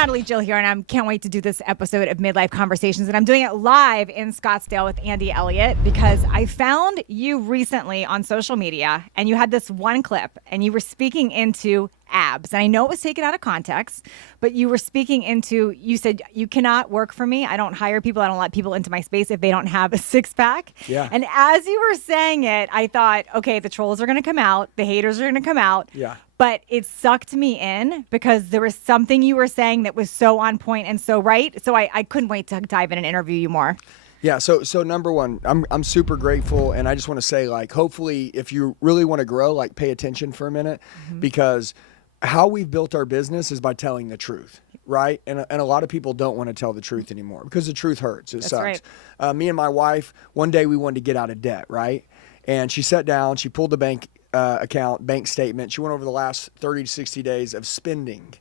Natalie Jill here, and I can't wait to do this episode of Midlife Conversations. And I'm doing it live in Scottsdale with Andy Elliott because I found you recently on social media, and you had this one clip, and you were speaking into abs. And I know it was taken out of context, but you were speaking into, you said, you cannot work for me. I don't hire people. I don't let people into my space if they don't have a six pack. Yeah. And as you were saying it, I thought, okay, the trolls are going to come out. The haters are going to come out. Yeah. But it sucked me in because there was something you were saying that was so on point and so right. So I couldn't wait to dive in and interview you more. Yeah, so number one, I'm super grateful, and I just want to say, like, hopefully if you really want to grow, like, pay attention for a minute, because how we've built our business is by telling the truth, right? And a lot of people don't want to tell the truth anymore because the truth hurts. It sucks. Right. Me and my wife, one day we wanted to get out of debt, right? And she sat down, she pulled the bank bank statement. She went over the last 30 to 60 days of spending.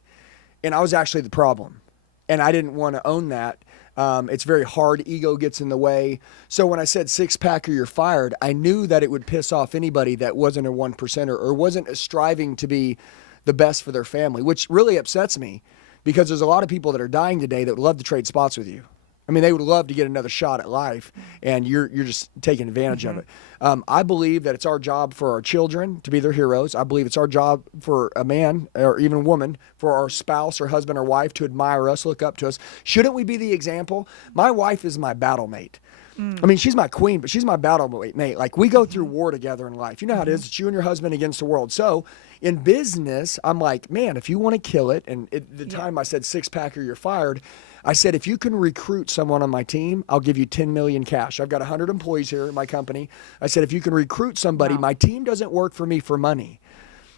And I was actually the problem. And I didn't want to own that. It's very hard. Ego gets in the way. So when I said six pack or you're fired, I knew that it would piss off anybody that wasn't a 1%er or wasn't striving to be the best for their family, which really upsets me because there's a lot of people that are dying today that would love to trade spots with you. I mean, they would love to get another shot at life, and you're just taking advantage of it. I believe that it's our job for our children to be their heroes. I believe it's our job for a man or even a woman, for our spouse or husband or wife to admire us, look up to us. Shouldn't we be the example? My wife is my battle mate. I mean, she's my queen, but she's my battle mate. Like, we go through war together in life. You know how it is. It's you and your husband against the world. So in business, I'm like, man, if you want to kill it, and at the time I said six pack or you're fired, I said, if you can recruit someone on my team, I'll give you 10 million cash. I've got 100 employees here in my company. I said, if you can recruit somebody, my team doesn't work for me for money.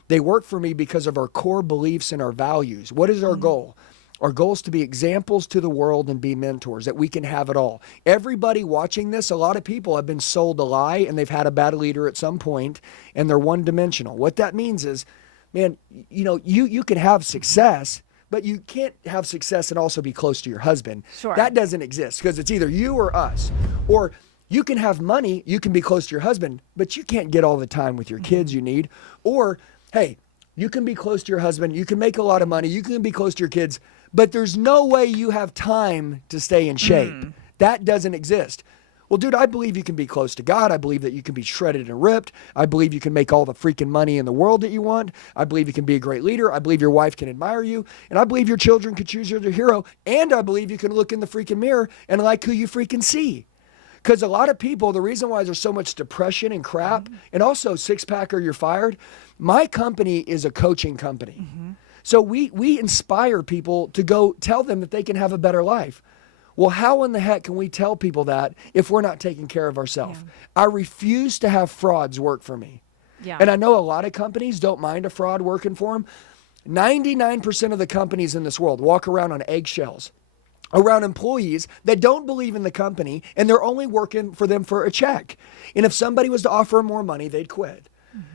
They work for me because of our core beliefs and our values. What is our goal? Our goal is to be examples to the world and be mentors, that we can have it all. Everybody watching this, a lot of people have been sold a lie and they've had a bad leader at some point and they're one-dimensional. What that means is, man, you know, you can have success, but you can't have success and also be close to your husband. Sure. That doesn't exist because it's either you or us. Or you can have money, you can be close to your husband, but you can't get all the time with your kids you need. Or, hey, you can be close to your husband, you can make a lot of money, you can be close to your kids, but there's no way you have time to stay in shape. That doesn't exist. Well, dude, I believe you can be close to God. I believe that you can be shredded and ripped. I believe you can make all the freaking money in the world that you want. I believe you can be a great leader. I believe your wife can admire you. And I believe your children could choose you as their hero. And I believe you can look in the freaking mirror and like who you freaking see. Because a lot of people, the reason why there's so much depression and crap, and also six pack or you're fired, my company is a coaching company. So we inspire people to go tell them that they can have a better life. Well, how in the heck can we tell people that if we're not taking care of ourselves? I refuse to have frauds work for me. And I know a lot of companies don't mind a fraud working for them. 99% of the companies in this world walk around on eggshells around employees that don't believe in the company and they're only working for them for a check. And if somebody was to offer them more money, they'd quit.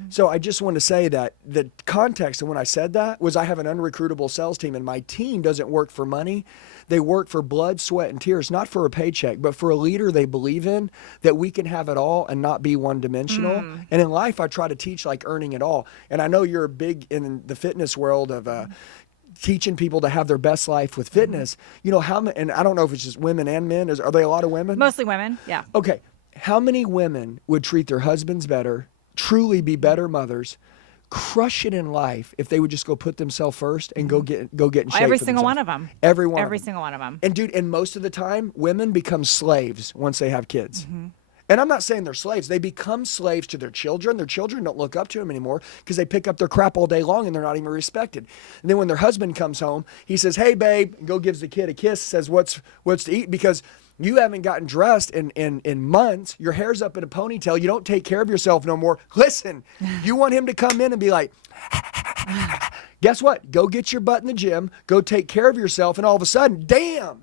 So I just want to say that the context of when I said that was I have an unrecruitable sales team and my team doesn't work for money. They work for blood, sweat, and tears, not for a paycheck, but for a leader they believe in, that we can have it all and not be one-dimensional. And in life, I try to teach like earning it all. And I know you're big in the fitness world of teaching people to have their best life with fitness. You know, and I don't know if it's just women and men. Are they a lot of women? Mostly women, yeah. Okay. How many women would treat their husbands better, truly be better mothers, crush it in life if they would just go put themselves first and go get in shape? Every single one of them. Every one. Every single one of them. And dude, and most of the time, women become slaves once they have kids. And I'm not saying they're slaves. They become slaves to their children. Their children don't look up to them anymore because they pick up their crap all day long and they're not even respected. And then when their husband comes home, he says, "Hey, babe," and go gives the kid a kiss, says, what's to eat? Because you haven't gotten dressed in months. Your hair's up in a ponytail. You don't take care of yourself no more. Listen, you want him to come in and be like, guess what? Go get your butt in the gym. Go take care of yourself. And all of a sudden, damn,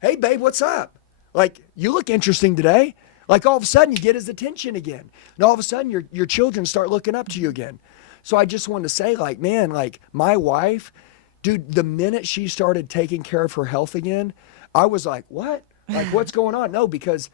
hey, babe, what's up? Like, you look interesting today. Like, all of a sudden, you get his attention again. And all of a sudden, your children start looking up to you again. So I just wanted to say, like, man, like, my wife, dude, the minute she started taking care of her health again, I was like, what? Like, what's going on? No, because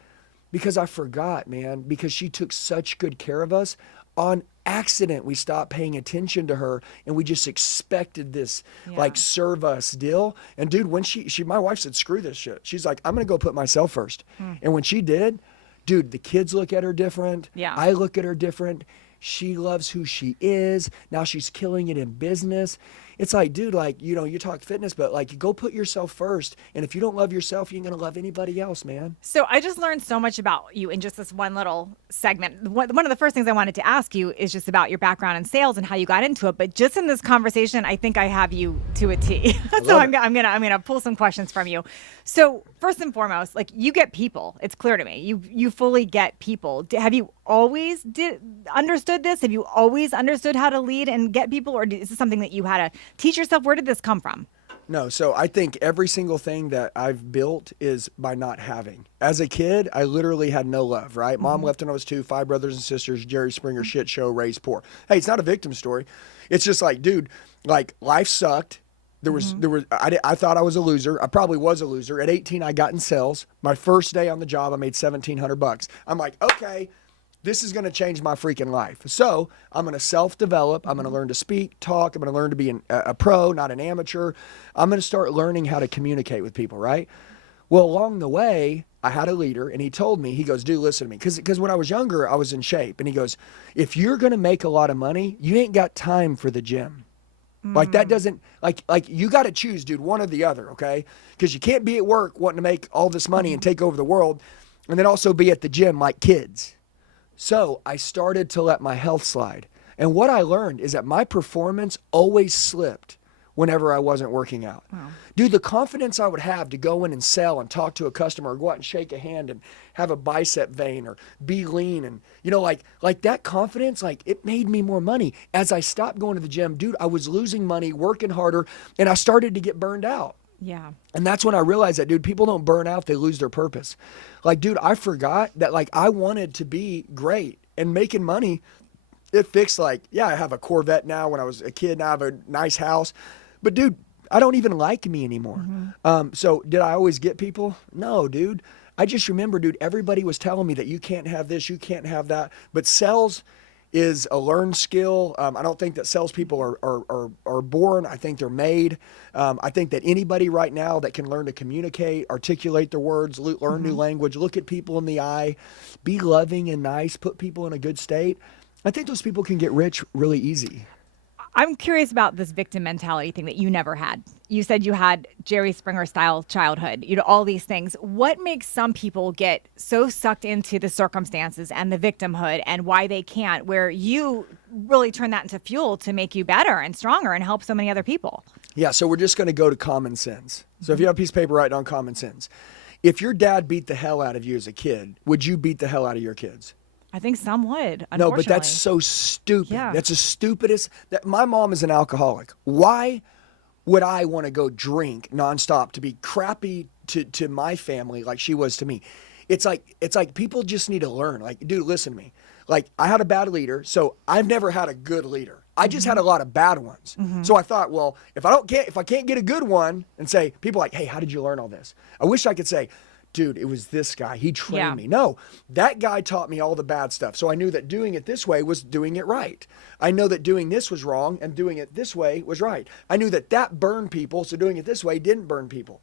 I forgot, man, because she took such good care of us. on accident, we stopped paying attention to her and we just expected this like serve us deal. And dude, when my wife said, screw this shit. She's like, I'm going to go put myself first. And when she did, dude, the kids look at her different. Yeah. I look at her different. She loves who she is. Now she's killing it in business. It's like, dude, like, you know, you talk fitness, but like, you go put yourself first. And if you don't love yourself, you ain't going to love anybody else, man. So I just learned so much about you in just this one little segment. One of the first things I wanted to ask you is just about your background in sales and how you got into it. But just in this conversation, I think I have you to a T. So I'm gonna pull some questions from you. So first and foremost, like, you get people. It's clear to me. You fully get people. Have you always understood this? Have you always understood how to lead and get people, or is this something that you had to teach yourself? Where did this come from? No, so I think every single thing that I've built is by not having. As a kid, I literally had no love, right? Mom left when I was 2, 5 brothers and sisters, Jerry Springer shit show, raised poor. Hey, it's not a victim story. It's just like, dude, like, life sucked. I thought I was a loser. I probably was a loser. At 18, I got in sales. My first day on the job, I made $1,700. I'm like, okay, this is going to change my freaking life. So I'm going to self-develop. I'm going to learn to speak, talk. I'm going to learn to be a pro, not an amateur. I'm going to start learning how to communicate with people, right? Well, along the way, I had a leader, and he told me, he goes, dude, listen to me. Because when I was younger, I was in shape. And he goes, if you're going to make a lot of money, you ain't got time for the gym. Like, that doesn't, like you got to choose, dude, one or the other, okay? Because you can't be at work wanting to make all this money and take over the world and then also be at the gym like kids. So I started to let my health slide. And what I learned is that my performance always slipped whenever I wasn't working out. Wow. Dude, the confidence I would have to go in and sell and talk to a customer or go out and shake a hand and have a bicep vein or be lean and, you know, like that confidence, like, it made me more money. As I stopped going to the gym, dude, I was losing money, working harder, and I started to get burned out. Yeah. And that's when I realized that, dude, people don't burn out, they lose their purpose. Like, dude, I forgot that, like, I wanted to be great and making money. It fixed, like, yeah, I have a Corvette now. When I was a kid, now I have a nice house. But, dude, I don't even like me anymore. So did I always get people? No, dude. I just remember, dude, everybody was telling me that you can't have this, you can't have that. But sales is a learned skill. I don't think that salespeople are born. I think they're made. I think that anybody right now that can learn to communicate, articulate their words, learn new language, look at people in the eye, be loving and nice, put people in a good state, I think those people can get rich really easy. I'm curious about this victim mentality thing that you never had. You said you had Jerry Springer style childhood, you know, all these things. What makes some people get so sucked into the circumstances and the victimhood and why they can't, where you really turn that into fuel to make you better and stronger and help so many other people? Yeah, so we're just going to go to common sense. So if you have a piece of paper, write down common sense. If your dad beat the hell out of you as a kid, would you beat the hell out of your kids? I think some would, unfortunately. No, but that's so stupid. Yeah. That's the stupidest. My mom is an alcoholic. Why would I want to go drink nonstop to be crappy to my family like she was to me? It's like people just need to learn. Like, dude, listen to me. Like, I had a bad leader, so I've never had a good leader. I just had a lot of bad ones. So I thought, well, if I can't get a good one and say, people are like, hey, how did you learn all this? I wish I could say, dude, it was this guy. He trained me. No, that guy taught me all the bad stuff. So I knew that doing it this way was doing it right. I know that doing this was wrong and doing it this way was right. I knew that burned people, so doing it this way didn't burn people.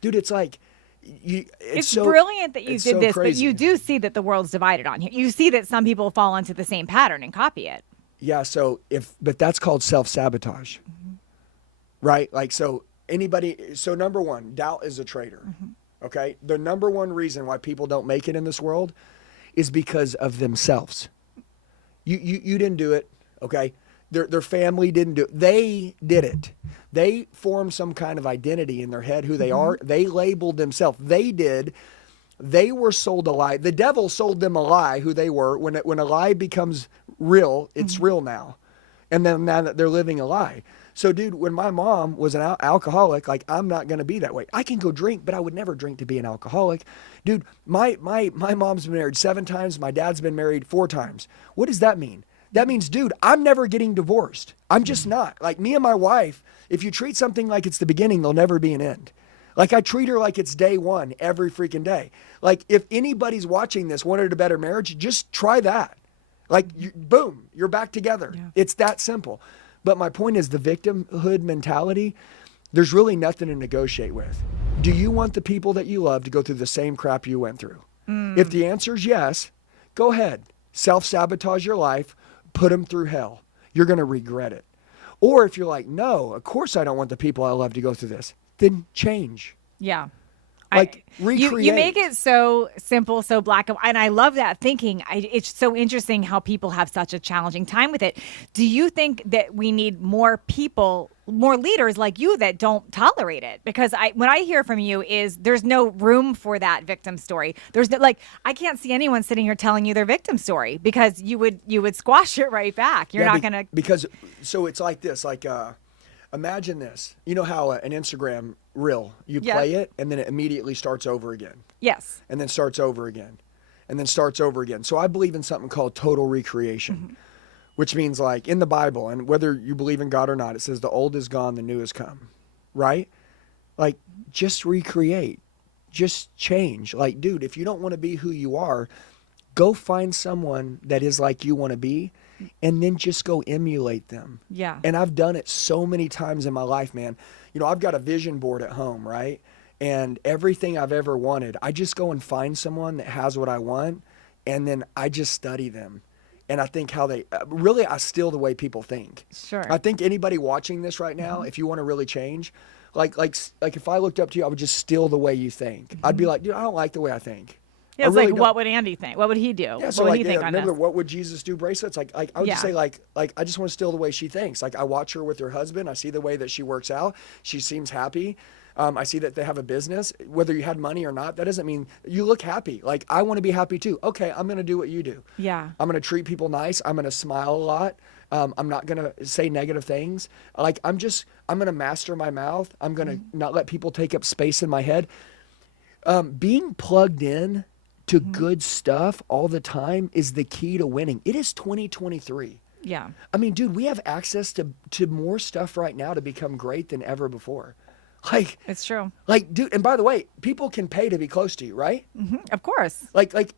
Dude, it's like, it's so brilliant that you did this, crazy. but you do see that the world's divided on here. You see that some people fall into the same pattern and copy it. Yeah, but that's called self-sabotage, right? Like, so number one, doubt is a traitor. Okay, the number one reason why people don't make it in this world is because of themselves. You didn't do it, okay? Their family didn't do it. They did it. They formed some kind of identity in their head who they are. They labeled themselves. They did. They were sold a lie. The devil sold them a lie who they were. When a lie becomes real, it's real now. And then now that they're living a lie. So, dude, when my mom was an alcoholic, like, I'm not going to be that way. I can go drink, but I would never drink to be an alcoholic. Dude, my mom's been married 7 times. My dad's been married 4 times. What does that mean? That means, dude, I'm never getting divorced. I'm just not. Like, me and my wife, if you treat something like it's the beginning, there'll never be an end. Like, I treat her like it's day one every freaking day. Like, if anybody's watching this, wanted a better marriage, just try that. Like, boom, you're back together. Yeah. It's that simple. But my point is the victimhood mentality, there's really nothing to negotiate with. Do you want the people that you love to go through the same crap you went through? If the answer is yes, go ahead. Self-sabotage your life. Put them through hell. You're going to regret it. Or if you're like, no, of course I don't want the people I love to go through this, then change. Yeah. Like, recreate. You make it so simple, so black and I love that thinking. It's so interesting how people have such a challenging time with it. Do you think that we need more people, more leaders like you that don't tolerate it? Because what I hear from you is there's no room for that victim story. There's no, like, I can't see anyone sitting here telling you their victim story because you would squash it right back. You're not going to. Because, so it's like this, like, imagine this. You know how an Instagram reel, you play it and then it immediately starts over again. Yes. And then starts over again. And then starts over again. So I believe in something called total recreation, which means, like, in the Bible, and whether you believe in God or not, it says the old is gone, the new has come, right? Like, just recreate. Just change. Like, dude, if you don't want to be who you are, go find someone that is like you want to be, and then just go emulate them. Yeah. And I've done it so many times in my life, man. You know, I've got a vision board at home, right? And everything I've ever wanted, I just go and find someone that has what I want, and then I just study them. And I think how they really, I steal the way people think. Sure. I think anybody watching this right now, if you want to really change, like if I looked up to you, I would just steal the way you think. I'd be like, dude, I don't like the way I think. Yeah, it's really like, what would Andy think? What would he do? Yeah, what so would like, he think on remember, this? what would Jesus do bracelets? Like I would just say, like I just want to steal the way she thinks. Like, I watch her with her husband. I see the way that she works out. She seems happy. I see that they have a business. Whether you had money or not, that doesn't mean you look happy. Like, I want to be happy too. Okay, I'm going to do what you do. Yeah. I'm going to treat people nice. I'm going to smile a lot. I'm not going to say negative things. Like, I'm going to master my mouth. I'm going to not let people take up space in my head. Being plugged in to good stuff all the time is the key to winning. It is 2023. Yeah. I mean, dude, we have access to more stuff right now to become great than ever before. Like, It's true. like, dude, and by the way, people can pay to be close to you, right? Of course. Like,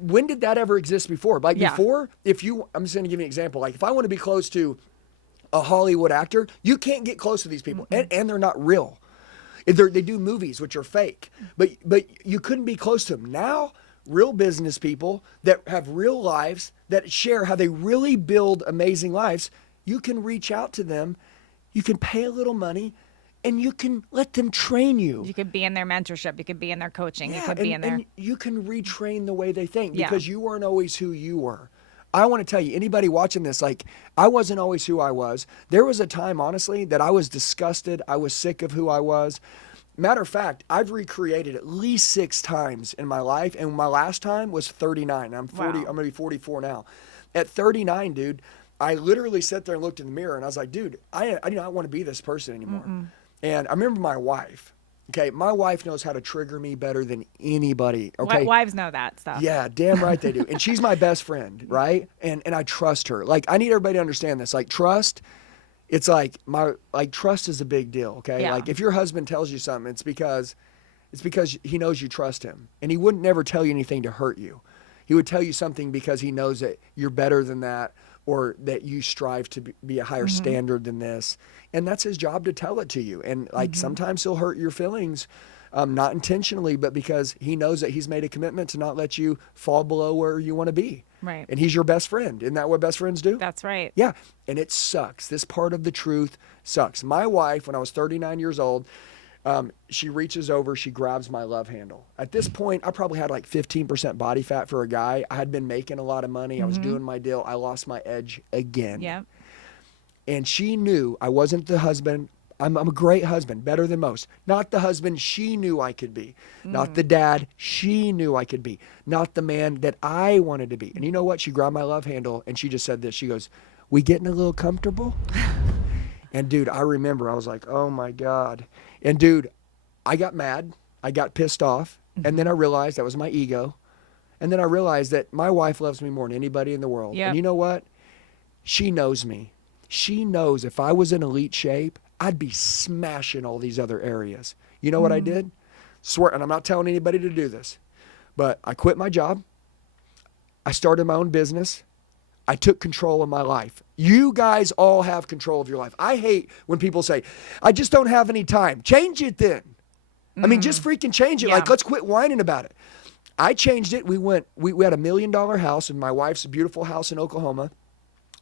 when did that ever exist before? Like, Yeah. before, I'm just going to give you an example. Like, if I want to be close to a Hollywood actor, you can't get close to these people, and they're not real. They do movies, which are fake, but you couldn't be close to them. Now, real business people that have real lives, that share how they really build amazing lives, you can reach out to them, you can pay a little money, and you can let them train you. You could be in their mentorship. You could be in their coaching. You Yeah, could be in their. and you can retrain the way they think Yeah. because you weren't always who you were. I want to tell you, anybody watching this, like, I wasn't always who I was. There was a time, honestly, that I was disgusted. I was sick of who I was. Matter of fact, I've recreated at least 6 times in my life, and my last time was 39. I'm 40. Wow. I'm gonna be 44 now. At 39, dude, I literally sat there and looked in the mirror, and I was like, dude, I do not want to be this person anymore. And I remember my wife. Okay, my wife knows how to trigger me better than anybody. Okay, Wives know that stuff. yeah, damn right they do. And she's my best friend, right? And I trust her. Like, I need everybody to understand this. Like, trust, it's like trust is a big deal, okay? Yeah. Like, if your husband tells you something, it's because he knows you trust him. And he wouldn't never tell you anything to hurt you. He would tell you something because he knows that you're better than that, or that you strive to be a higher standard than this. And that's his job to tell it to you. And like, sometimes he'll hurt your feelings, not intentionally, but because he knows that he's made a commitment to not let you fall below where you want to be. Right. And he's your best friend. Isn't that what best friends do? That's right. Yeah. And it sucks. This part of the truth sucks. My wife, when I was 39 years old, she reaches over, she grabs my love handle. At this point, I probably had like 15% body fat for a guy. I had been making a lot of money. I was doing my deal. I lost my edge again. Yeah. And she knew I wasn't the husband. I'm a great husband, better than most. Not the husband she knew I could be. Not the dad she knew I could be. Not the man that I wanted to be. And you know what? She grabbed my love handle and she just said this. She goes, "We getting a little comfortable?" And dude, I remember I was like, oh my God. And dude, I got mad. I got pissed off. And then I realized that was my ego. And then I realized that my wife loves me more than anybody in the world. Yep. And you know what? She knows me. She knows if I was in elite shape, I'd be smashing all these other areas. You know what I did? Swear, and I'm not telling anybody to do this, but I quit my job. I started my own business. I took control of my life. You guys all have control of your life. I hate when people say, I just don't have any time. Change it then. I mean, just freaking change it. Yeah. Like, let's quit whining about it. I changed it. We had $1 million house in my wife's beautiful house in Oklahoma,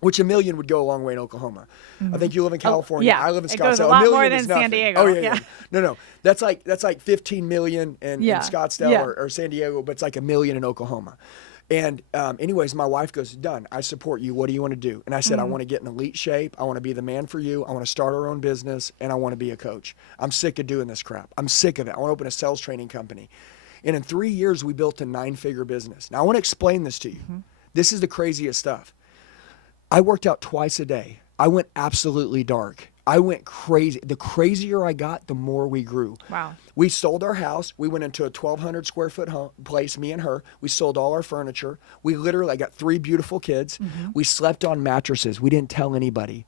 which $1 million would go a long way in Oklahoma. I think you live in California. yeah. I live in Scottsdale. It goes a lot $1 more million than is San nothing. Diego. Oh yeah. Yeah. No. That's like 15 million in Scottsdale Yeah. or San Diego, but it's like $1 million in Oklahoma. And anyways, my wife goes, done. I support you. What do you want to do? And I said, I want to get in elite shape. I want to be the man for you. I want to start our own business, and I want to be a coach. I'm sick of doing this crap. I'm sick of it. I want to open a sales training company. And in 3 years, we built a 9-figure business. Now, I want to explain this to you. This is the craziest stuff. I worked out twice a day. I went absolutely dark. I went crazy. The crazier I got, the more we grew. Wow. We sold our house. We went into a 1,200 square foot place, me and her. We sold all our furniture. I got 3 beautiful kids. We slept on mattresses. We didn't tell anybody.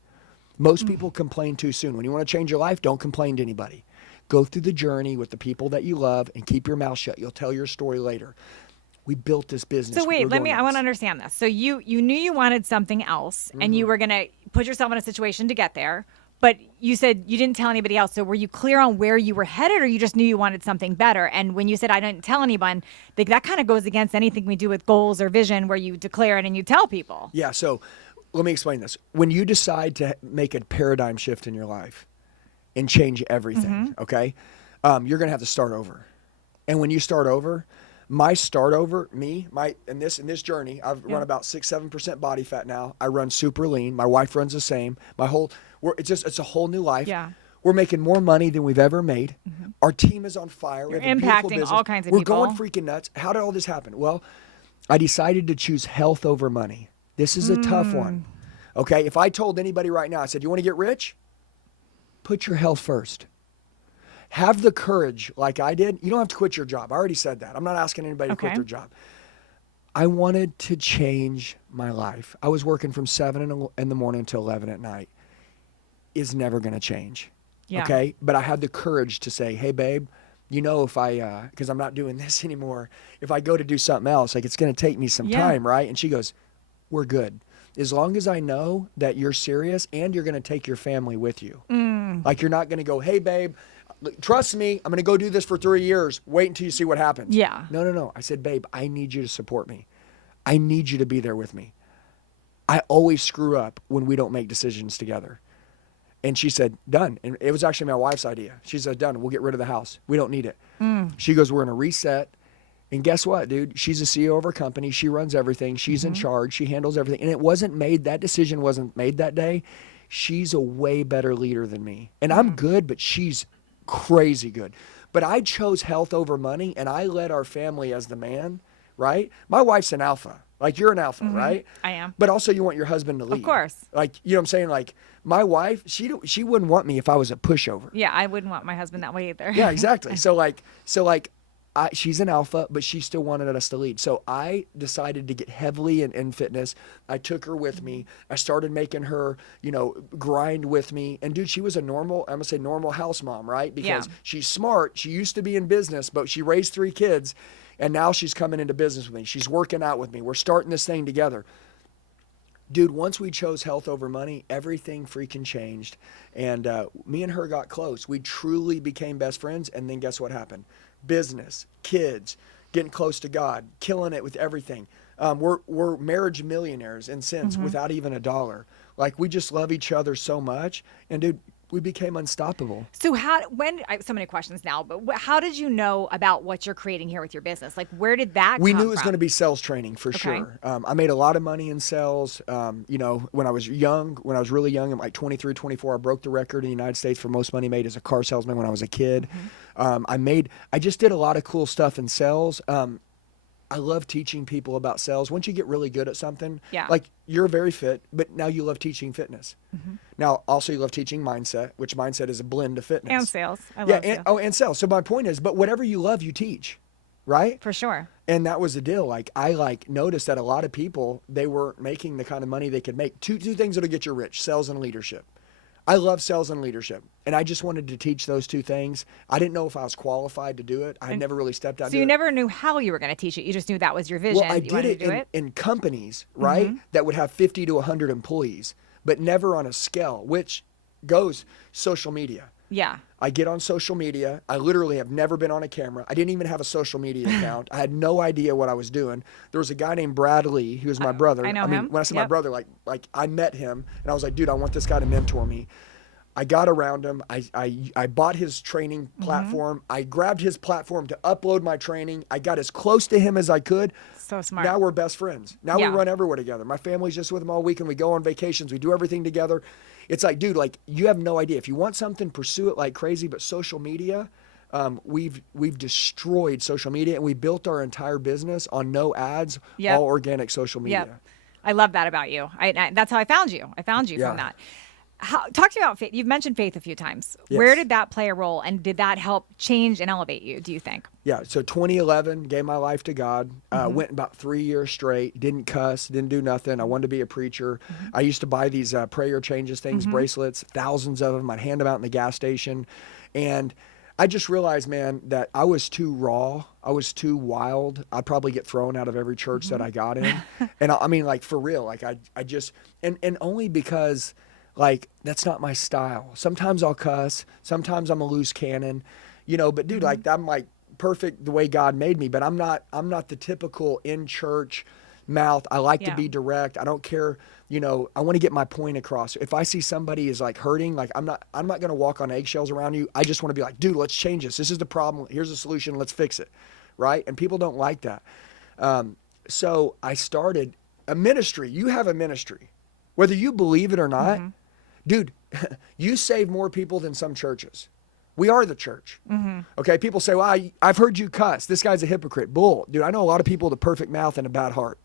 Most people complain too soon. When you want to change your life, don't complain to anybody. Go through the journey with the people that you love and keep your mouth shut. You'll tell your story later. We built this business. So wait, I want to understand this. So you knew you wanted something else and you were going to put yourself in a situation to get there, but you said you didn't tell anybody else. So were you clear on where you were headed, or you just knew you wanted something better? And when you said, I didn't tell anyone, that kind of goes against anything we do with goals or vision, where you declare it and you tell people. Yeah. So let me explain this. When you decide to make a paradigm shift in your life and change everything, okay, you're going to have to start over. And when you start over, my start over, in this journey, I've run about 6-7% body fat now. I run super lean. My wife runs the same. It's a whole new life. Yeah. We're making more money than we've ever made. Our team is on fire. You're we have a beautiful impacting business. all kinds of We're people. going freaking nuts. How did all this happen? Well, I decided to choose health over money. This is a tough one. Okay, if I told anybody right now, I said, you want to get rich? Put your health first. Have the courage like I did. You don't have to quit your job. I already said that. I'm not asking anybody to quit their job. I wanted to change my life. I was working from 7 in the morning until 11 at night. Is never going to change. Yeah. Okay? But I had the courage to say, hey, babe, if I, because I'm not doing this anymore, if I go to do something else, like, it's going to take me some time, right? And she goes, we're good. As long as I know that you're serious and you're going to take your family with you. Like, you're not going to go, hey, babe, trust me, I'm going to go do this for 3 years. Wait until you see what happens. Yeah. No. I said, babe, I need you to support me. I need you to be there with me. I always screw up when we don't make decisions together. And she said, done. And it was actually my wife's idea. She said, done. We'll get rid of the house. We don't need it. She goes, we're going to reset. And guess what, dude? She's the CEO of her company. She runs everything. She's in charge. She handles everything. And that decision wasn't made that day. She's a way better leader than me. And I'm good, but she's crazy good. But I chose health over money, and I led our family as the man, right? My wife's an alpha. Like, you're an alpha, right? I am. But also you want your husband to lead. Of course. Like, you know what I'm saying? Like, my wife, she wouldn't want me if I was a pushover. Yeah, I wouldn't want my husband that way either. Yeah, exactly. She's an alpha, but she still wanted us to lead. So I decided to get heavily in fitness. I took her with me. I started making her, grind with me. And dude, she was a normal house mom, right? Because she's smart. She used to be in business, but she raised 3 kids. And now she's coming into business with me. She's working out with me. We're starting this thing together. Dude, once we chose health over money, everything freaking changed. And me and her got close. We truly became best friends. And then guess what happened? Business, kids, getting close to God, killing it with everything. We're marriage millionaires in sense without even a dollar. Like, we just love each other so much. And dude, we became unstoppable. So I have so many questions now, but how did you know about what you're creating here with your business? Like, where did that come from? We knew it was going to be sales training for sure. I made a lot of money in sales. When I was really young, I'm like 23, 24, I broke the record in the United States for most money made as a car salesman when I was a kid. I just did a lot of cool stuff in sales. I love teaching people about sales. Once you get really good at something, like, you're very fit, but now you love teaching fitness. Now, also, you love teaching mindset, which mindset is a blend of fitness. And sales. I love sales. And sales. So my point is, but whatever you love, you teach, right? For sure. And that was the deal. Like, I noticed that a lot of people, they weren't making the kind of money they could make. Two things that'll get you rich: sales and leadership. I love sales and leadership, and I just wanted to teach those two things. I didn't know if I was qualified to do it. I had never really stepped out. So you never knew how you were going to teach it. You just knew that was your vision. Well, I You did wanted it to do in companies, right, that would have 50 to 100 employees, but never on a scale, which goes social media. Yeah. I get on social media. I literally have never been on a camera. I didn't even have a social media account. I had no idea what I was doing. There was a guy named Brad Lee, who was my brother. I know mean, him. when I say my brother, like I met him, and I was like, dude, I want this guy to mentor me. I got around him. I bought his training platform. I grabbed his platform to upload my training. I got as close to him as I could. So smart. Now we're best friends. Now we Yeah. run everywhere together. My family's just with him all weekend. We go on vacations. We do everything together. It's like, dude, like you have no idea. If you want something, pursue it like crazy. But social media, we've destroyed social media, and we built our entire business on no ads, Yep. all organic social media. Yep. I love that about you. That's how I found you. I found you Yeah. from that. Talk to me about faith. You've mentioned faith a few times. Yes. Where did that play a role, and did that help change and elevate you, do you think? Yeah, so 2011, gave my life to God. Went about 3 years straight, didn't cuss, didn't do nothing. I wanted to be a preacher. I used to buy these prayer changes things, bracelets, thousands of them. I'd hand them out in the gas station. And I just realized, man, that I was too raw. I was too wild. I'd probably get thrown out of every church that I got in. And I mean, like, for real, like I just, and only because, like, that's not my style. Sometimes I'll cuss. Sometimes I'm a loose cannon, you know, but dude, like, I'm like perfect the way God made me, but I'm not the typical in church mouth. I like to be direct. I don't care, you know, I want to get my point across. If I see somebody is like hurting, like I'm not going to walk on eggshells around you. I just want to be like, dude, let's change this. This is the problem. Here's the solution. Let's fix it. Right. And people don't like that. So I started a ministry. You have a ministry, whether you believe it or not. Dude, you save more people than some churches. We are the church. Okay, people say, well, I've heard you cuss. This guy's a hypocrite. Bull. Dude, I know a lot of people with a perfect mouth and a bad heart.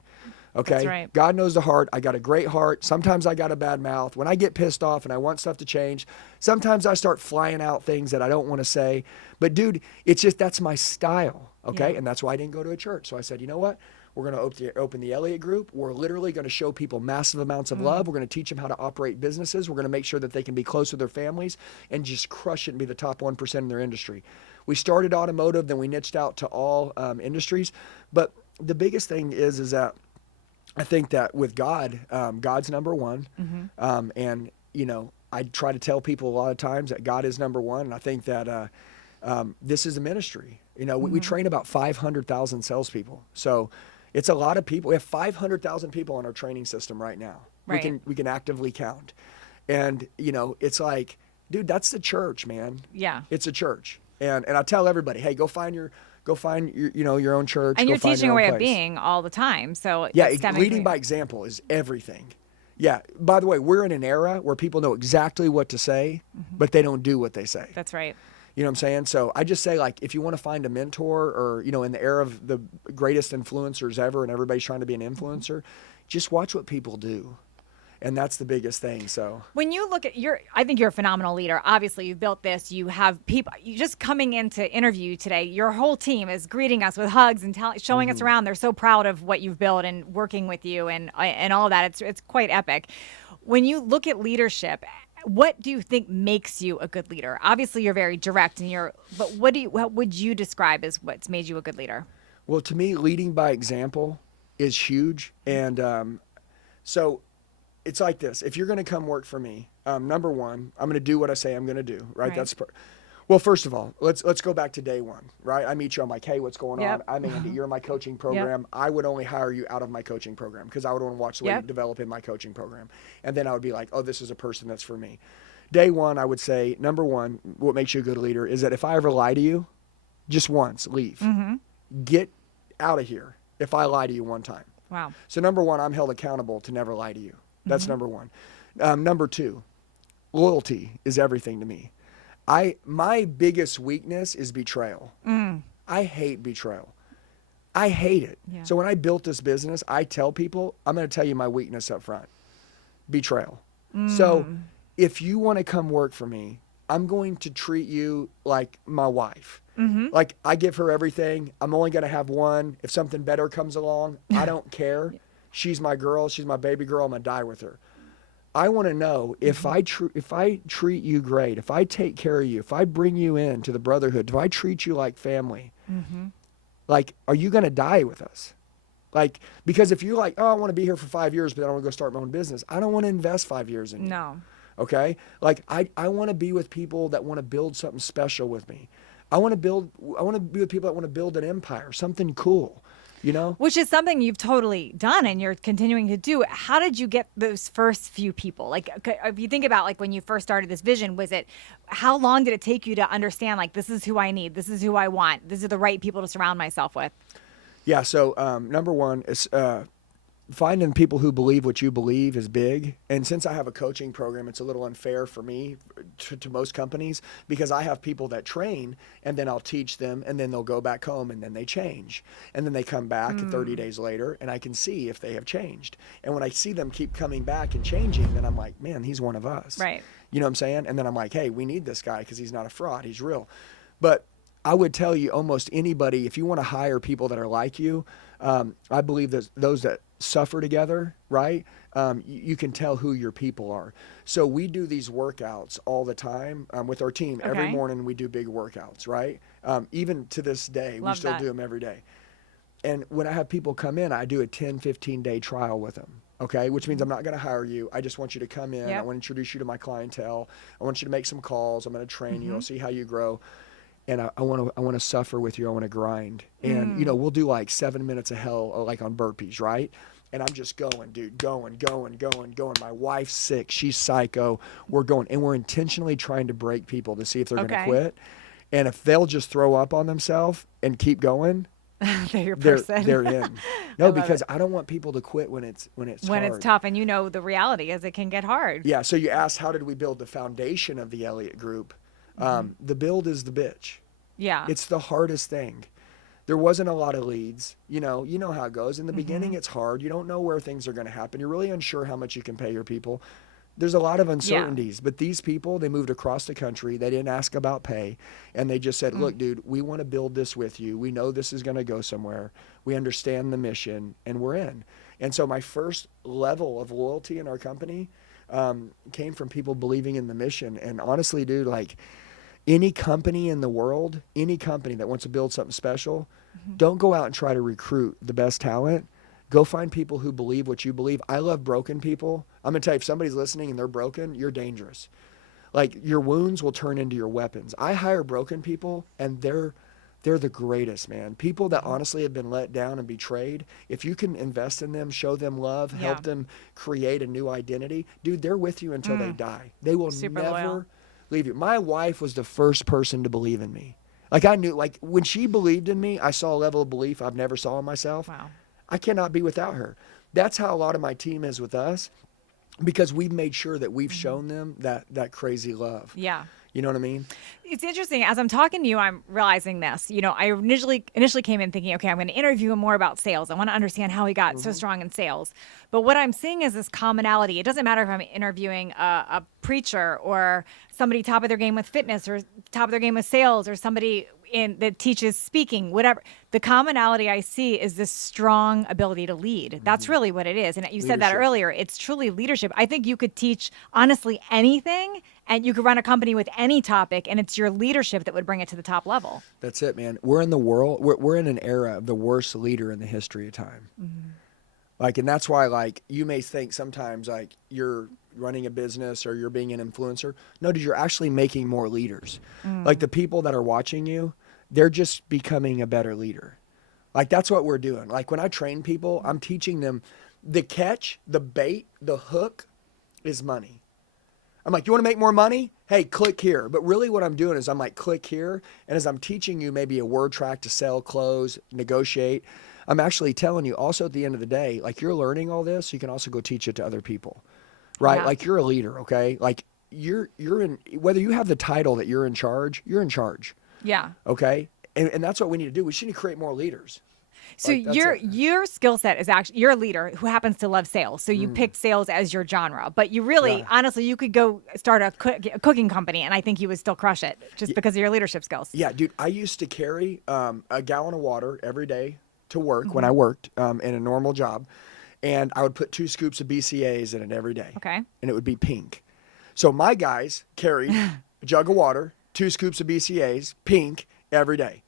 Okay, That's right. God knows the heart. I got a great heart. Sometimes I got a bad mouth. When I get pissed off and I want stuff to change, sometimes I start flying out things that I don't want to say. But dude, it's just, that's my style. Okay, Yeah. and that's why I didn't go to a church. So I said, you know what? We're going to open the Elliott Group. We're literally going to show people massive amounts of love. We're going to teach them how to operate businesses. We're going to make sure that they can be close to their families and just crush it and be the top 1% in their industry. We started automotive, then we niched out to all industries. But the biggest thing is that I think that with God, God's number one. And, you know, I try to tell people a lot of times that God is number one. And I think that this is a ministry. You know, we train about 500,000 salespeople. So it's a lot of people. We have 500,000 people on our training system right now. Right. We can actively count. And, you know, it's like, dude, that's the church, man. Yeah. It's a church. And I tell everybody, hey, go find your you know, your own church. And go you're find teaching your a own way place. of being all the time. So Yeah, it's stemming leading from- by example is everything. Yeah. By the way, we're in an era where people know exactly what to say, but they don't do what they say. That's right. You know what I'm saying? So I just say, like, if you want to find a mentor or, you know, in the era of the greatest influencers ever and everybody's trying to be an influencer, just watch what people do. And that's the biggest thing. So When you look at I think you're a phenomenal leader. Obviously, you've built this. You have people. You just coming into interview today. Your whole team is greeting us with hugs and showing us around. They're so proud of what you've built and working with you and all that. It's quite epic. When you look at leadership, what do you think makes you a good leader? Obviously, you're very direct, but what would you describe as what's made you a good leader? well, to me, leading by example is huge. And so it's like this. If you're going to come work for me, number one, I'm going to do what I say I'm going to do, right? Right. Well, first of all, let's go back to day one, right? I meet you. I'm like, hey, what's going Yep. on? I'm Andy. You're in my coaching program. I would only hire you out of my coaching program because I would want to watch the way you Yep. develop in my coaching program. And then I would be like, oh, this is a person that's for me. Day one, I would say, number one, what makes you a good leader is that if I ever lie to you, just once, leave. Get out of here if I lie to you one time. Wow. So number one, I'm held accountable to never lie to you. That's number one. Number two, loyalty is everything to me. My biggest weakness is betrayal. I hate betrayal. I hate it. Yeah. So when I built this business, I tell people, I'm going to tell you my weakness up front. Betrayal. So if you want to come work for me, I'm going to treat you like my wife. Like I give her everything. I'm only going to have one. If something better comes along, I don't care. She's my girl. She's my baby girl. I'm going to die with her. I want to know if I treat you great, if I take care of you, if I bring you into the brotherhood, if I treat you like family, like, are you going to die with us? Like, because if you're like, oh, I want to be here for 5 years, but then I want to go start my own business, I don't want to invest 5 years in you. No. Okay? Like, I want to be with people that want to build something special with me. I want to be with people that want to build an empire, something cool. You know? Which is something you've totally done and you're continuing to do. How did you get those first few people? Like, if you think about like when you first started this vision, how long did it take you to understand, like, this is who I need, this is who I want, these are the right people to surround myself with? Yeah. So number one is finding people who believe what you believe is big. And since I have a coaching program, it's a little unfair for me to most companies, because I have people that train and then I'll teach them and then they'll go back home and then they change. And then they come back 30 days later and I can see if they have changed. And when I see them keep coming back and changing, then I'm like, man, he's one of us. Right. You know what I'm saying? And then I'm like, hey, we need this guy because he's not a fraud. He's real. But I would tell you, almost anybody, if you want to hire people that are like you, I believe that those that suffer together, right? You can tell who your people are. So we do these workouts all the time with our team. Okay. Every morning we do big workouts, right? Even to this day, we still do them every day. And when I have people come in, I do a 10, 15-day trial with them. Okay, which means I'm not going to hire you. I just want you to come in. I want to introduce you to my clientele. I want you to make some calls. I'm going to train you. I'll see how you grow. And I want to suffer with you. I want to grind. And, you know, we'll do like 7 minutes of hell, like on burpees, right? And I'm just going, dude, going. My wife's sick. She's psycho. We're going. And we're intentionally trying to break people to see if they're going to quit. And if they'll just throw up on themselves and keep going, they're your person. They're in. No, because I don't want people to quit when it's hard. It's tough. And you know, the reality is it can get hard. Yeah. So you asked, how did we build the foundation of the Elliott Group? The build is the bitch. Yeah. It's the hardest thing. There wasn't a lot of leads. You know how it goes. In the beginning, it's hard. You don't know where things are going to happen. You're really unsure how much you can pay your people. There's a lot of uncertainties. But these people, they moved across the country. They didn't ask about pay. And they just said, look, dude, we want to build this with you. We know this is going to go somewhere. We understand the mission, and we're in. And so my first level of loyalty in our company came from people believing in the mission. And honestly, dude, like, any company in the world, any company that wants to build something special, don't go out and try to recruit the best talent. Go find people who believe what you believe. I love broken people. I'm going to tell you, if somebody's listening and they're broken, you're dangerous. Like, your wounds will turn into your weapons. I hire broken people, and they're the greatest, man. People that honestly have been let down and betrayed. If you can invest in them, show them love, help them create a new identity, dude, they're with you until they die. They will never leave you. My wife was the first person to believe in me. Like, I knew, like, when she believed in me, I saw a level of belief I've never saw in myself. Wow. I cannot be without her. That's how a lot of my team is with us, because we've made sure that we've shown them that crazy love. Yeah. You know what I mean? It's interesting. As I'm talking to you, I'm realizing this. You know, I initially came in thinking, okay, I'm going to interview him more about sales. I want to understand how he got so strong in sales. But what I'm seeing is this commonality. It doesn't matter if I'm interviewing a preacher or somebody top of their game with fitness or top of their game with sales or somebody that teaches speaking, whatever. The commonality I see is this strong ability to lead. That's really what it is. And you said that earlier. It's truly leadership. I think you could teach, honestly, anything, and you could run a company with any topic, and it's your leadership that would bring it to the top level. That's it, man. We're in the world, we're in an era of the worst leader in the history of time. Like, and that's why, like, you may think sometimes, like, you're running a business or you're being an influencer. No, dude, you're actually making more leaders. Like, the people that are watching you, they're just becoming a better leader. Like, that's what we're doing. Like, when I train people, I'm teaching them the catch, the bait, the hook is money. I'm like, you want to make more money? Hey, click here. But really what I'm doing is I'm like, click here. And as I'm teaching you maybe a word track to sell, close, negotiate, I'm actually telling you also at the end of the day, like, you're learning all this, so you can also go teach it to other people, right? Yeah. Like, you're a leader, okay? Like, you're in, whether you have the title that you're in charge, you're in charge. Yeah. Okay? And that's what we need to do. We should need to create more leaders. So Like, your skill set is actually, you're a leader who happens to love sales. So you picked sales as your genre, but you really, honestly, you could go start a cooking company, and I think you would still crush it just because of your leadership skills. Yeah, dude, I used to carry a gallon of water every day to work when I worked in a normal job. and I would put 2 scoops of BCAAs in it every day. Okay. And it would be pink. So my guys carried a jug of water, 2 scoops of BCAAs, pink, every day.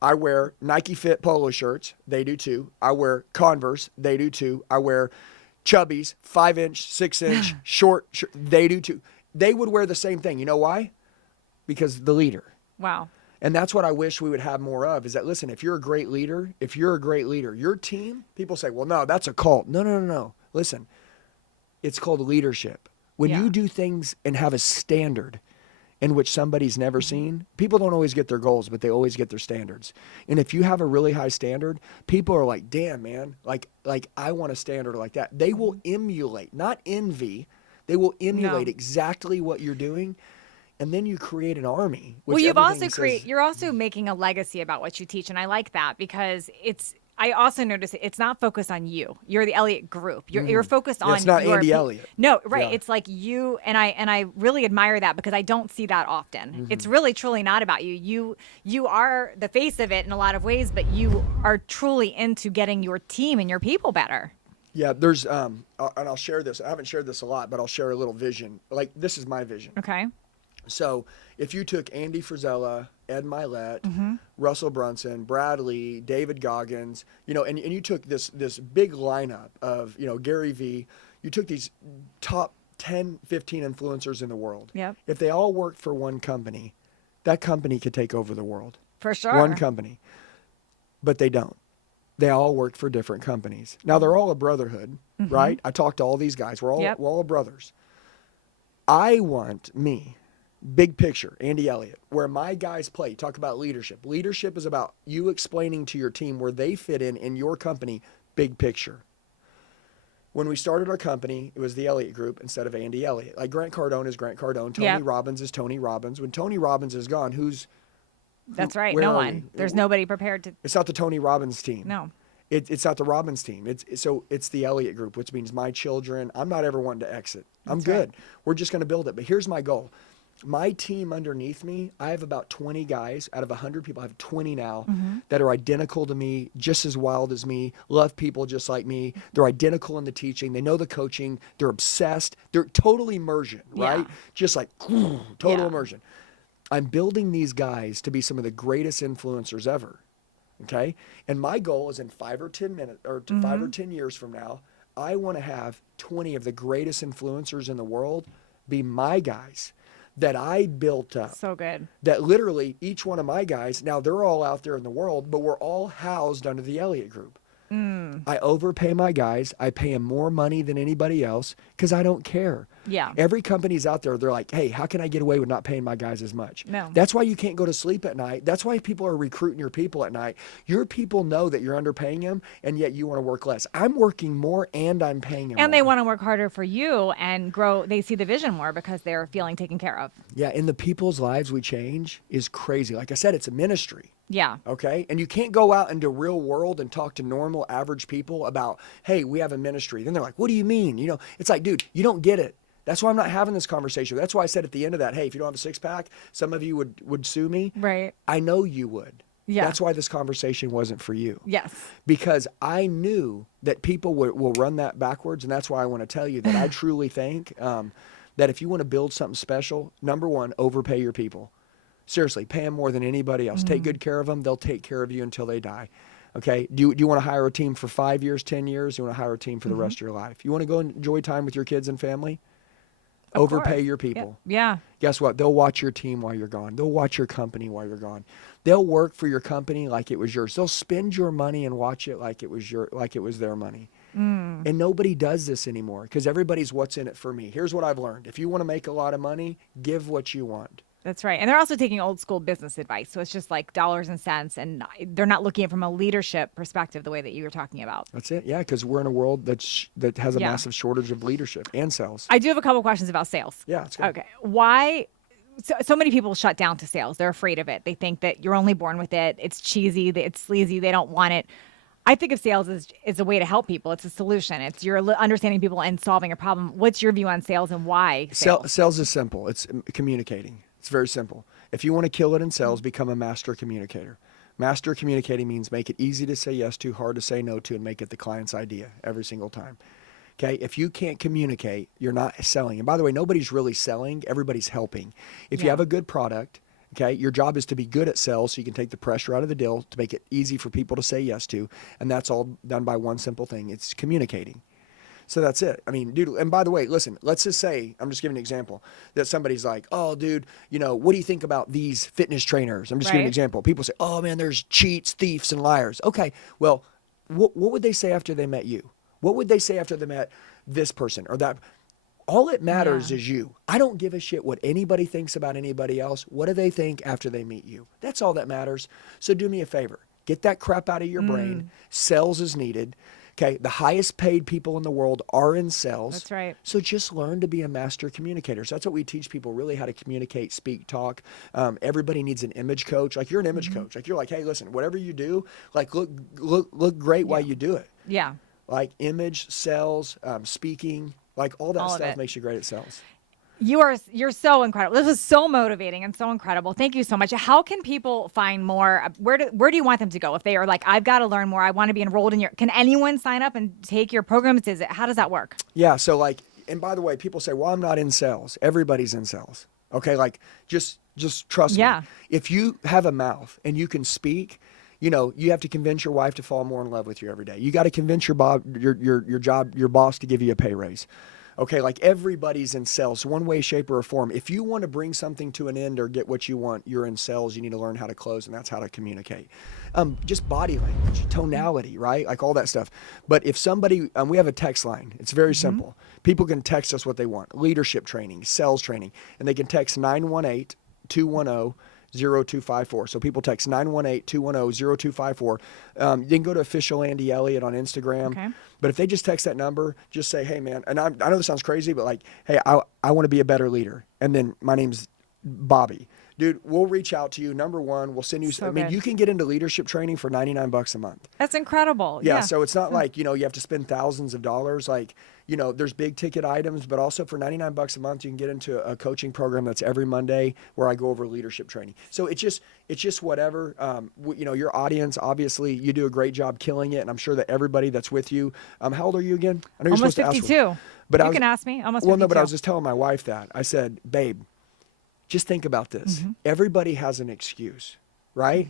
I wear Nike Fit polo shirts. They do too. I wear Converse. They do too. I wear Chubbies, 5-inch, 6-inch, short. They do too. They would wear the same thing. You know why? Because the leader. Wow. And that's what I wish we would have more of, is that, listen, if you're a great leader, your team, people say, well, no, that's a cult. No. Listen, it's called leadership. When you do things and have a standard in which somebody's never seen, people don't always get their goals, but they always get their standards. And if you have a really high standard, people are like, damn, man, like I want a standard like that. They will emulate, not envy. They will emulate exactly what you're doing. And then you create an army. Well, you're also making a legacy about what you teach. And I like that because I also notice it's not focused on you. You're the Elliott group. You're focused on. It's not Andy Elliott. No, right. Yeah. It's like you and I really admire that because I don't see that often. It's really truly not about you. You are the face of it in a lot of ways, but you are truly into getting your team and your people better. Yeah, there's and I'll share this. I haven't shared this a lot, but I'll share a little vision. Like, this is my vision. Okay. So if you took Andy Frisella, Ed Milet, Russell Brunson, Bradley, David Goggins, and you took this big lineup of, Gary Vee, you took these top 10, 15 influencers in the world. Yep. If they all worked for one company, that company could take over the world. For sure. One company. But they don't. They all worked for different companies. Now, they're all a brotherhood, right? I talked to all these guys. We're all brothers. I want big picture, Andy Elliott, where my guys play. Talk about leadership. Leadership is about you explaining to your team where they fit in your company, big picture. When we started our company, it was the Elliott Group instead of Andy Elliott. Like, Grant Cardone is Grant Cardone. Tony Robbins is Tony Robbins. When Tony Robbins is gone, That's right. No one. There's nobody prepared to. It's not the Tony Robbins team. No. It's not the Robbins team. It's the Elliott Group, which means my children. I'm not ever wanting to exit. I'm good. Right. We're just going to build it. But here's my goal. My team underneath me, I have about 20 guys out of 100 people. I have 20 now that are identical to me, just as wild as me, love people just like me. They're identical in the teaching. They know the coaching. They're obsessed. They're total immersion, right? Yeah. Just like total immersion. I'm building these guys to be some of the greatest influencers ever, okay? And my goal is in 5 or 10 minutes, or 5 or 10 years from now, I want to have 20 of the greatest influencers in the world be my guys that I built up. So good. That literally each one of my guys, now they're all out there in the world, but we're all housed under the Elliott Group. I overpay my guys. I pay them more money than anybody else because I don't care. Yeah. Every company's out there, they're like, hey, how can I get away with not paying my guys as much? No. That's why you can't go to sleep at night. That's why people are recruiting your people at night. Your people know that you're underpaying them, and yet you want to work less. I'm working more, and I'm paying them and more. They want to work harder for you and grow. They see the vision more because they're feeling taken care of. Yeah, and the people's lives we change is crazy. Like I said, it's a ministry. Yeah. Okay. And you can't go out into real world and talk to normal average people about, hey, we have a ministry. Then they're like, what do you mean? It's like, dude, you don't get it. That's why I'm not having this conversation. That's why I said at the end of that, hey, if you don't have a 6-pack, some of you would sue me. Right. I know you would. Yeah. That's why this conversation wasn't for you. Yes. Because I knew that people will run that backwards. And that's why I want to tell you that I truly think that if you want to build something special, number one, overpay your people. Seriously, pay them more than anybody else. Take good care of them. They'll take care of you until they die. Okay? Do you want to hire a team for 5 years, 10 years? You want to hire a team for the rest of your life? You want to go enjoy time with your kids and family? Overpay your people. Yeah. Guess what? They'll watch your team while you're gone. They'll watch your company while you're gone. They'll work for your company like it was yours. They'll spend your money and watch it like it was their money. And nobody does this anymore because everybody's what's in it for me. Here's what I've learned. If you want to make a lot of money, give what you want. That's right. And they're also taking old school business advice. So it's just like dollars and cents. And they're not looking at it from a leadership perspective the way that you were talking about. That's it. Yeah, because we're in a world that has a massive shortage of leadership and sales. I do have a couple questions about sales. Yeah, it's good. Okay. Why? So many people shut down to sales. They're afraid of it. They think that you're only born with it. It's cheesy. It's sleazy. They don't want it. I think of sales as a way to help people. It's a solution. It's you're understanding people and solving a problem. What's your view on sales and why sales? Sales is simple. It's communicating. It's very simple. If you want to kill it in sales, become a master communicator. Master communicating means make it easy to say yes to, hard to say no to, and make it the client's idea every single time. Okay, if you can't communicate, you're not selling. And by the way, nobody's really selling, everybody's helping. If you have a good product, okay, your job is to be good at sales so you can take the pressure out of the deal to make it easy for people to say yes to. And that's all done by one simple thing. It's communicating. So that's it. I mean, dude, and by the way, listen, let's just say, I'm just giving an example, that somebody's like, oh, dude, you know, what do you think about these fitness trainers? I'm just giving an example. People say, oh, man, there's cheats, thieves, and liars. Okay, well, what would they say after they met you? What would they say after they met this person or that? All it matters is you. I don't give a shit what anybody thinks about anybody else. What do they think after they meet you? That's all that matters. So do me a favor. Get that crap out of your brain. Sales is needed. Okay, the highest paid people in the world are in sales. That's right. So just learn to be a master communicator. So that's what we teach people, really how to communicate, speak, talk. Everybody needs an image coach. Like you're an image coach. Like you're like, hey, listen, whatever you do, like look great while you do it. Yeah. Like image, sales, speaking, like all that stuff makes you great at sales. You're so incredible. This was so motivating and so incredible. Thank you so much. How can people find more? Where do you want them to go if they are like, I've got to learn more. I want to be enrolled in your. Can anyone sign up and take your programs? How does that work? Yeah. So like, and by the way, people say, well, I'm not in sales. Everybody's in sales. Okay. Like just trust me. If you have a mouth and you can speak, you know, you have to convince your wife to fall more in love with you every day. You got to convince your boss to give you a pay raise. Okay, like everybody's in sales, one way, shape, or form. If you want to bring something to an end or get what you want, you're in sales. You need to learn how to close, and that's how to communicate. Just body language, tonality, right? Like all that stuff. But if somebody, we have a text line. It's very simple. People can text us what they want. Leadership training, sales training, and they can text 918-210-0254. So people text 918-210-0254. You can go to official Andy Elliott on Instagram. Okay. But if they just text that number, just say, hey, man, and I know this sounds crazy, but like, hey, I want to be a better leader. And then my name's Bobby. Dude, we'll reach out to you. Number one, we'll send you. So I mean, good. you can get into leadership training for $99 a month. That's incredible. Yeah. So it's not like, you know, you have to spend thousands of dollars. Like, you know, there's big ticket items, but also for $99 a month, you can get into a coaching program that's every Monday where I go over leadership training. So it's just whatever. You know, your audience, obviously, you do a great job killing it, and I'm sure that everybody that's with you. How old are you again? I know you're Almost supposed 52. to ask. But you can ask me. Almost 52. Well, no, but I was just telling my wife that. I said, babe, just think about this. Everybody has an excuse, right?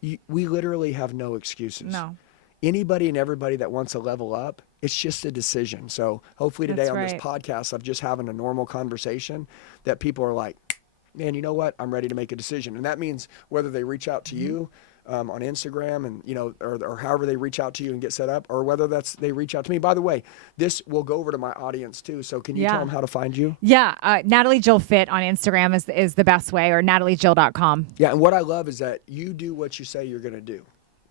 We literally have no excuses. No. Anybody and everybody that wants to level up, it's just a decision. So hopefully today on this podcast, I'm just having a normal conversation that people are like, man, you know what? I'm ready to make a decision. And that means whether they reach out to you on Instagram and, you know, or however they reach out to you and get set up, or whether they reach out to me. By the way, this will go over to my audience too. So can you tell them how to find you? Yeah. Natalie Jill Fit on Instagram is the best way, or nataliejill.com. Yeah. And what I love is that you do what you say you're going to do.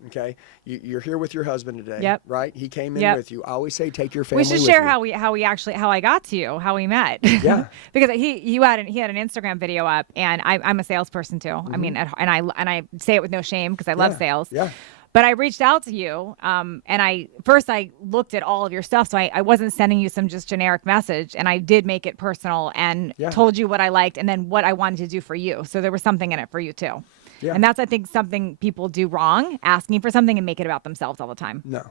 Okay, you're here with your husband today, right? He came in with you. I always say, take your family. We should share how I got to you, how we met. Yeah, because he had an Instagram video up, and I'm a salesperson too. I mean, and I say it with no shame because I love sales. Yeah. But I reached out to you, and I looked at all of your stuff, so I wasn't sending you some just generic message, and I did make it personal and told you what I liked and then what I wanted to do for you. So there was something in it for you too. Yeah. And that's, I think, something people do wrong, asking for something and make it about themselves all the time. No,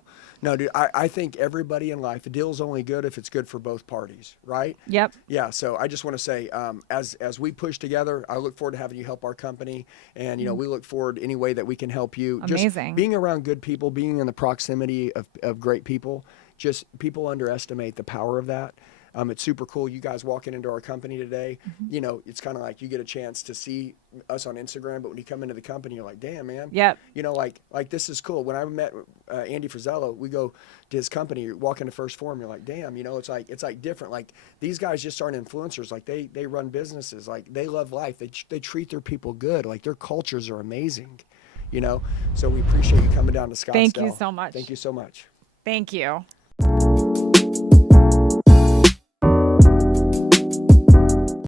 dude, I think everybody in life, the deal's only good if it's good for both parties, right? Yep. Yeah, so I just want to say, as we push together, I look forward to having you help our company. And, you know, we look forward any way that we can help you. Amazing. Just being around good people, being in the proximity of great people, just people underestimate the power of that. It's super cool. You guys walking into our company today, you know, it's kind of like you get a chance to see us on Instagram, but when you come into the company, you're like, damn, man. Yep. You know, like this is cool. When I met Andy Frizzello, we go to his company, you walk into First Forum, you're like, damn, you know, it's like different. Like these guys just aren't influencers. Like they run businesses. Like they love life. They treat their people good. Like their cultures are amazing, you know? So we appreciate you coming down to Scottsdale. Thank you so much. Thank you so much. Thank you.